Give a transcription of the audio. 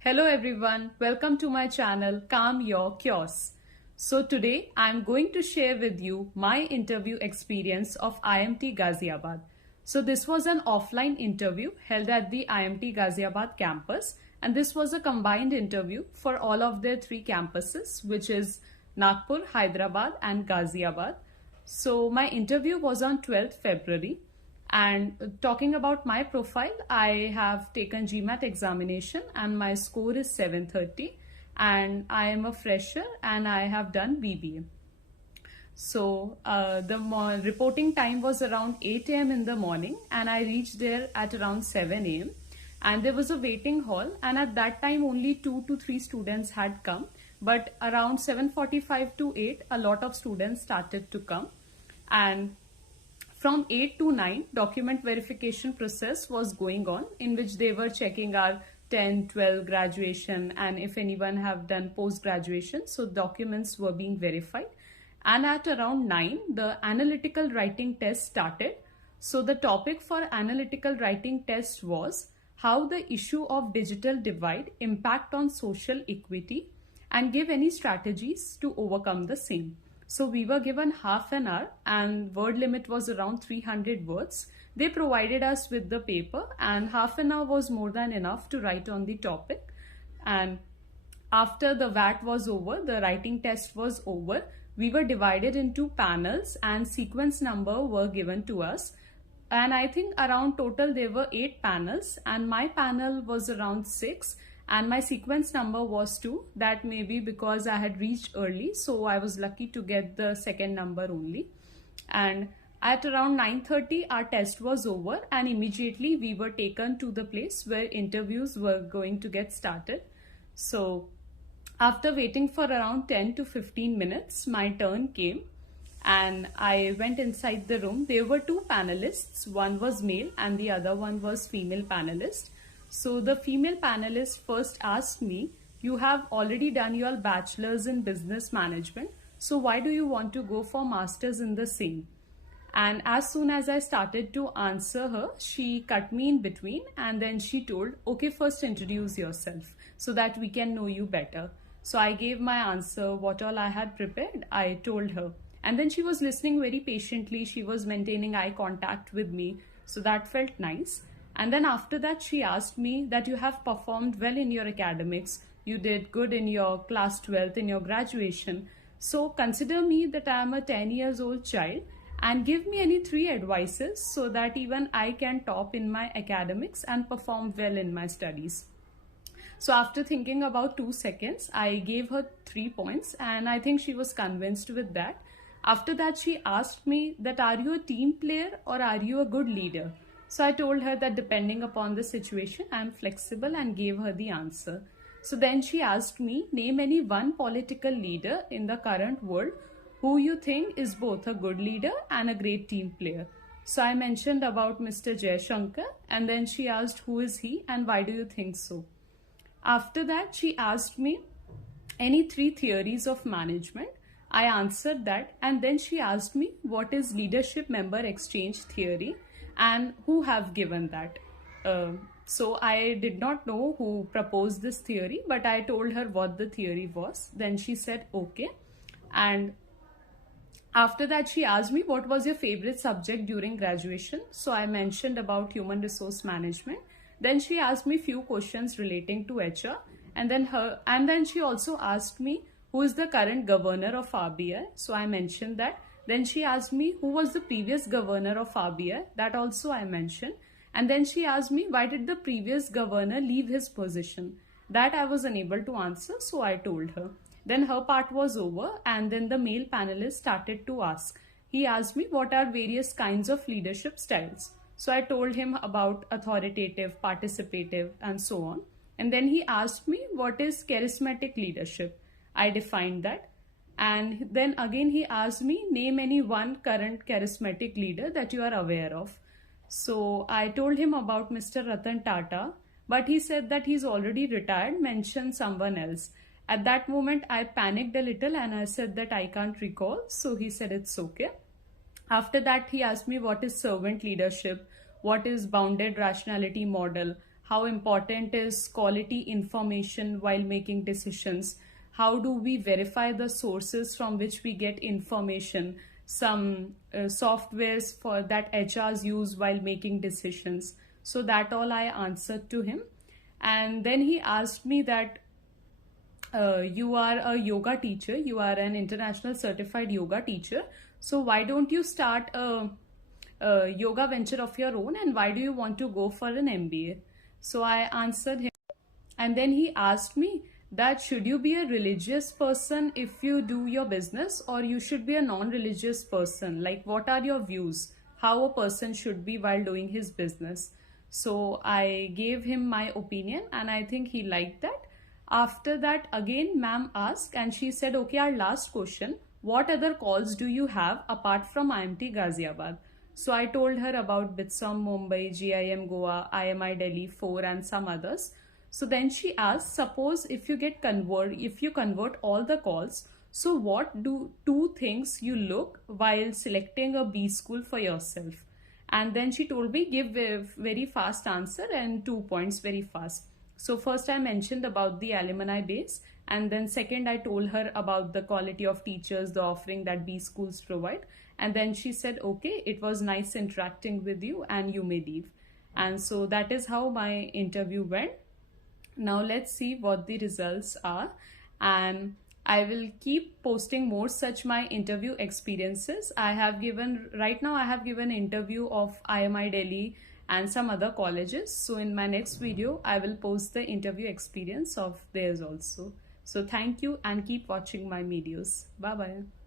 Hello everyone, welcome to my channel Calm Your Chaos. So today I'm going to share with you my interview experience of IMT Ghaziabad. So this was an offline interview held at the IMT Ghaziabad campus, and this was a combined interview for all of their three campuses, which is Nagpur, Hyderabad and Ghaziabad. So my interview was on 12th February. And talking about my profile, I have taken GMAT examination and my score is 730, and I am a fresher and I have done BBA. So the reporting time was around 8 a.m. in the morning, and I reached there at around 7 a.m. And there was a waiting hall, and at that time only 2 to 3 students had come, but around 7:45 to 8 a lot of students started to come. And from 8 to 9, document verification process was going on, in which they were checking our 10, 12 graduation, and if anyone have done post graduation, so documents were being verified. And at around 9, the analytical writing test started. So the topic for analytical writing test was how the issue of digital divide impact on social equity and give any strategies to overcome the same. So we were given half an hour and word limit was around 300 words. They provided us with the paper, and half an hour was more than enough to write on the topic. And after the VAT was over, the writing test was over, we were divided into panels and sequence number were given to us. And I think around total there were 8 panels, and my panel was around 6. And my sequence number was 2. That may be because I had reached early, so I was lucky to get the second number only. And at around 9:30 our test was over, and immediately we were taken to the place where interviews were going to get started. So after waiting for around 10 to 15 minutes, my turn came and I went inside the room. There were 2 panelists, one was male and the other one was female panelist. So the female panelist first asked me, you have already done your bachelor's in business management, so why do you want to go for master's in the same? And as soon as I started to answer her, she cut me in between, and then she told, okay, first introduce yourself so that we can know you better. So I gave my answer, what all I had prepared, I told her. And then she was listening very patiently. She was maintaining eye contact with me. So that felt nice. And then after that, she asked me that you have performed well in your academics. You did good in your class 12th, in your graduation. So consider me that I am a 10 years old child, and give me any 3 advices so that even I can top in my academics and perform well in my studies. So after thinking about 2 seconds, I gave her 3 points, and I think she was convinced with that. After that, she asked me that are you a team player or are you a good leader? So I told her that depending upon the situation, I am flexible, and gave her the answer. So then she asked me, name any one political leader in the current world who you think is both a good leader and a great team player. So I mentioned about Mr. Jaishankar, and then she asked who is he and why do you think so? After that, she asked me any 3 theories of management. I answered that, and then she asked me what is leadership member exchange theory and who have given that. So I did not know who proposed this theory, but I told her what the theory was. Then she said okay. And after that, she asked me what was your favorite subject during graduation. So I mentioned about human resource management. Then she asked me few questions relating to HR, and then she also asked me who is the current governor of RBI. So I mentioned that. Then she asked me who was the previous governor of RBI. That also I mentioned. And then she asked me why did the previous governor leave his position. That I was unable to answer, so I told her. Then her part was over, and then the male panelist started to ask. He asked me what are various kinds of leadership styles. So I told him about authoritative, participative, and so on. And then he asked me what is charismatic leadership. I defined that. And then again he asked me, name any one current charismatic leader that you are aware of. So I told him about Mr. Ratan Tata, but he said that he's already retired, mention someone else. At that moment, I panicked a little and I said that I can't recall. So he said it's okay. After that, he asked me what is servant leadership, what is bounded rationality model, how important is quality information while making decisions, how do we verify the sources from which we get information, some softwares for that HRs use while making decisions. So that all I answered to him. And then he asked me that you are a yoga teacher, you are an international certified yoga teacher, so why don't you start a yoga venture of your own, and why do you want to go for an MBA? So I answered him, and then he asked me that should you be a religious person if you do your business, or you should be a non-religious person, like what are your views, how a person should be while doing his business. So I gave him my opinion, and I think he liked that. After that, again ma'am asked, and she said, okay, our last question, what other calls do you have apart from IMT Ghaziabad? So I told her about Bitsom Mumbai, GIM Goa, IMI Delhi 4 and some others. So then she asked, suppose if you convert all the calls, so what do two things you look while selecting a B school for yourself? And then she told me, give a very fast answer and 2 points very fast. So first I mentioned about the alumni base, and then second I told her about the quality of teachers, the offering that B schools provide. And then she said, okay, it was nice interacting with you and you may leave. And so that is how my interview went. Now let's see what the results are, and I will keep posting more such my interview experiences. Right now I have given interview of IMI Delhi and some other colleges. So in my next video, I will post the interview experience of theirs also. So thank you and keep watching my videos. Bye bye.